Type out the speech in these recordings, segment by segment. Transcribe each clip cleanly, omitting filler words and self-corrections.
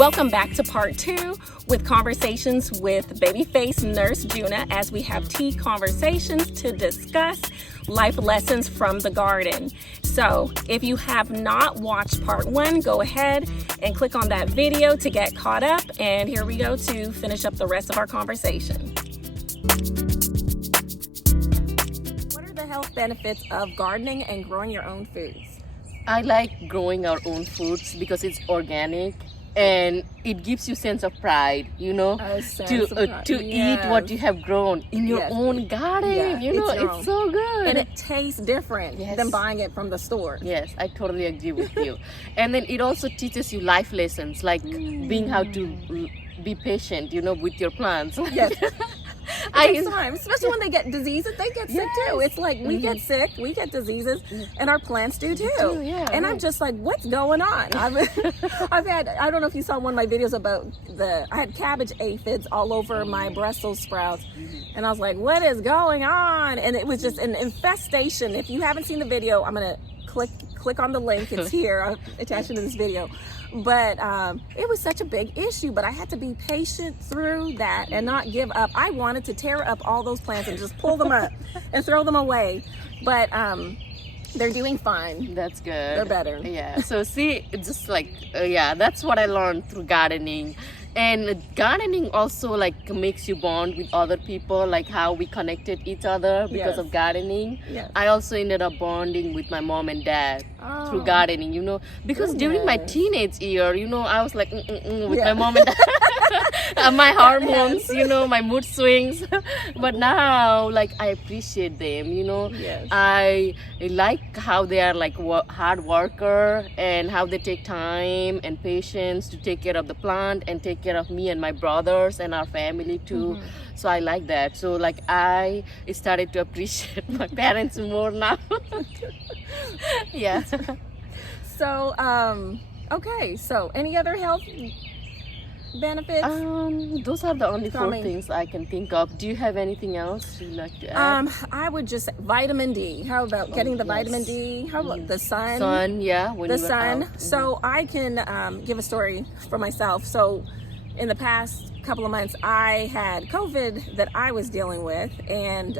Welcome back to part 2 with conversations with babyface nurse Juna, as we have tea conversations to discuss life lessons from the garden. So if you have not watched part 1, go ahead and click on that video to get caught up. And here we go to finish up the rest of our conversation. What are the health benefits of gardening and growing your own foods? I like growing our own foods because it's organic and it gives you sense of pride, you know, to eat what you have grown in your own garden. It's so good. And it tastes different than buying it from the store. Yes, I totally agree with you. And then it also teaches you life lessons, like being how to be patient, with your plants. Yes. It takes time, especially when they get diseases. They get sick too. It's like we get sick, we get diseases, and our plants do too. And I'm just like, what's going on? I've had, I don't know if you saw one of my videos about I had cabbage aphids all over my Brussels sprouts, and I was like, what is going on? And it was just an infestation. If you haven't seen the video, I'm gonna click on the link. It's here. I'll attach it to this video. But it was such a big issue, but I had to be patient through that and not give up. I wanted to tear up all those plants and just pull them up and throw them away. But they're doing fine. That's good. They're better. Yeah. So see, it's just like, that's what I learned through gardening. And gardening also makes you bond with other people, like how we connected each other because of gardening. I also ended up bonding with my mom and dad through gardening, because during my teenage year, I was like with my mom and dad. My hormones, my mood swings. But now, I appreciate them, I like how they are hard worker and how they take time and patience to take care of the plant and take care of me and my brothers and our family too. So I like that. So I started to appreciate my parents more now. So okay, so any other health benefits? Those are the only 4 things I can think of. Do you have anything else you'd like to add? I would just vitamin D. How about getting the vitamin D? How about the sun? The sun. So I can give a story for myself. So in the past couple of months, I had COVID that I was dealing with, and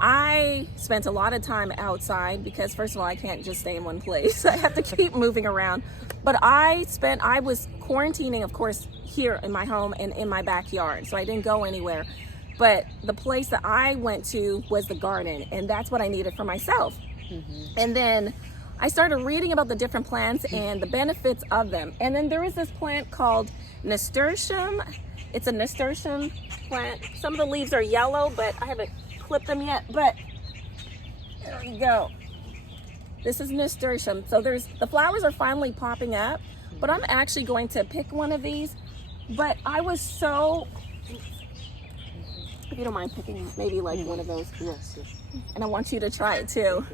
I spent a lot of time outside because, first of all, I can't just stay in one place. I have to keep moving around. But I was quarantining, of course, here in my home and in my backyard. So I didn't go anywhere. But the place that I went to was the garden, and that's what I needed for myself. And then I started reading about the different plants and the benefits of them. And then there is this plant called nasturtium. It's a nasturtium plant. Some of the leaves are yellow, but I haven't clipped them yet. But there we go. This is nasturtium. So the flowers are finally popping up, but I'm actually going to pick one of these. But I was so, if you don't mind picking maybe one of those. Yes. And I want you to try it too.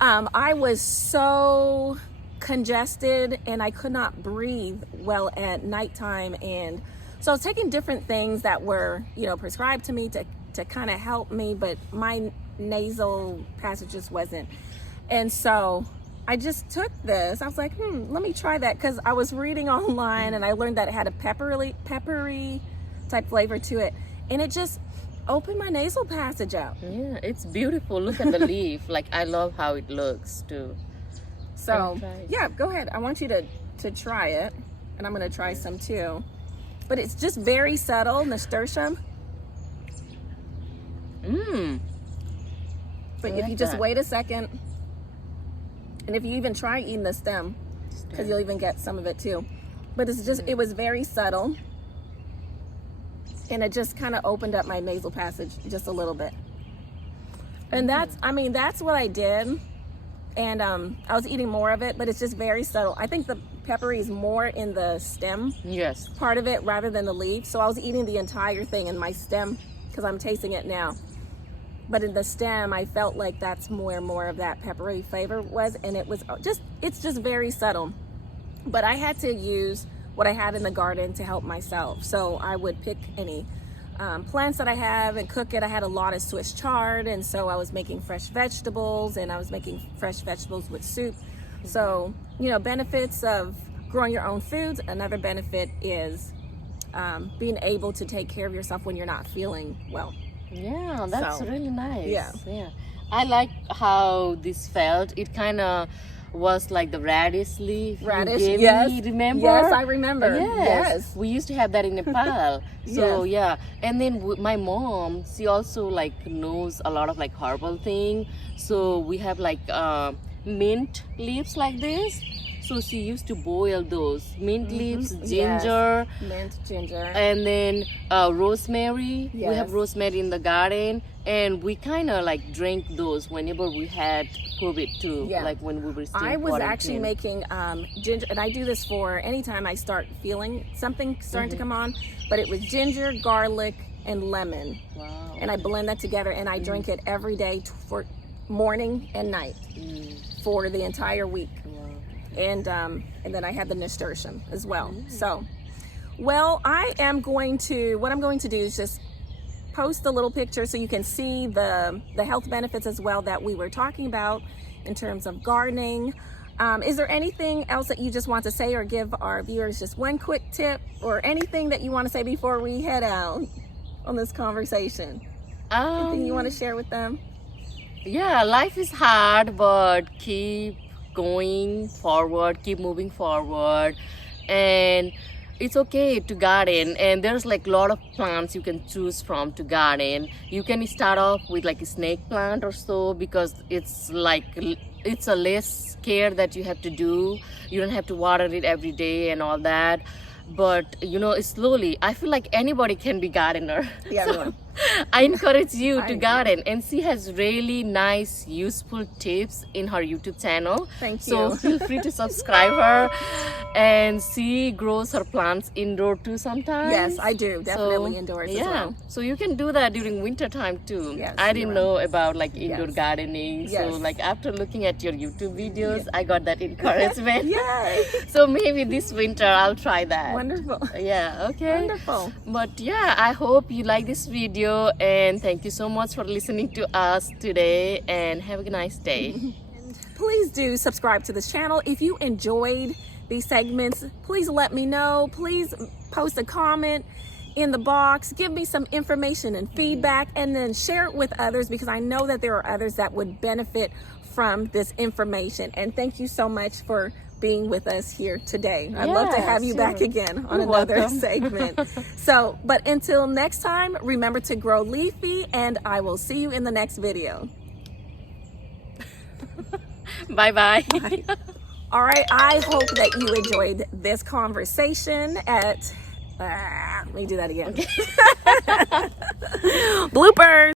I was so congested and I could not breathe well at nighttime, and so I was taking different things that were prescribed to me to kind of help me, but my nasal passage just wasn't. And so I just took this. I was like, let me try that, because I was reading online and I learned that it had a peppery type flavor to it, and it just opened my nasal passage out. Yeah, it's beautiful. Look at the leaf. I love how it looks too. So yeah, go ahead. I want you to try it, and I'm going to try some too. But it's just very subtle, nasturtium. But if you just wait a second, and if you even try eating the stem, because you'll even get some of it too. But it's just, it was very subtle, and it just kind of opened up my nasal passage just a little bit. And that's what I did. And I was eating more of it, but it's just very subtle. I think the peppery is more in the stem part of it rather than the leaf. So I was eating the entire thing in my stem because I'm tasting it now. But in the stem, I felt like that's more of that peppery flavor was, and it's just very subtle. But I had to use what I had in the garden to help myself. So I would pick any plants that I have and cook it. I had a lot of Swiss chard, and so I was making fresh vegetables, and I was making fresh vegetables with soup. So, benefits of growing your own foods. Another benefit is being able to take care of yourself when you're not feeling well. Yeah, that's So, really nice. yeah. I like how this felt. It kind of was like the radish leaf you gave me, remember? Yes, I remember. Yes. We used to have that in Nepal. So Yes. yeah. And then my mom, she also like knows a lot of like herbal thing. So we have like mint leaves like this. So she used to boil those mint leaves, ginger, Mint, ginger, and then rosemary. We Yes. have rosemary in the garden, and we kind of like drink those whenever we had COVID too. Yeah. Like when we were still I was actually quarantined. making ginger, and I do this for anytime I start feeling something starting to come on, but it was ginger, garlic, and lemon. Wow. And I blend that together, and I drink it every day for morning and night for the entire week. Wow. And then I had the nasturtium as well. So, well, what I'm going to do is just post a little picture so you can see the health benefits as well that we were talking about in terms of gardening. Is there anything else that you just want to say, or give our viewers just one quick tip or anything that you want to say before we head out on this conversation? Anything you want to share with them? Yeah, life is hard, but keep going forward, keep moving forward, and it's okay to garden. And there's like a lot of plants you can choose from to garden. You can start off with like a snake plant or so, because it's a less care that you have to do. You don't have to water it every day and all that. But you know, slowly, I feel like anybody can be gardener. Yeah, everyone. I encourage you to garden, and she has really nice, useful tips in her YouTube channel. Thank So you. feel free to subscribe her, and she grows her plants indoor too sometimes. Yes, I do. Definitely indoors as well. So you can do that during winter time too. Yes, I didn't you're know about like indoor Yes. gardening. So Yes. like after looking at your YouTube videos, I got that encouragement. Yay! So maybe this winter I'll try that. Wonderful. Yeah, okay. Wonderful. But yeah, I hope you like this video, and thank you so much for listening to us today, and have a nice day. Please do subscribe to this channel. If you enjoyed these segments, please let me know. Please post a comment in the box. Give me some information and feedback, and then share it with others, because I know that there are others that would benefit from this information. And thank you so much for being with us here today. I'd love to have you back again on another welcome. segment. So, but until next time, remember to grow leafy, and I will see you in the next video. Bye-bye. All right, I hope that you enjoyed this conversation at, let me do that again. Bloopers.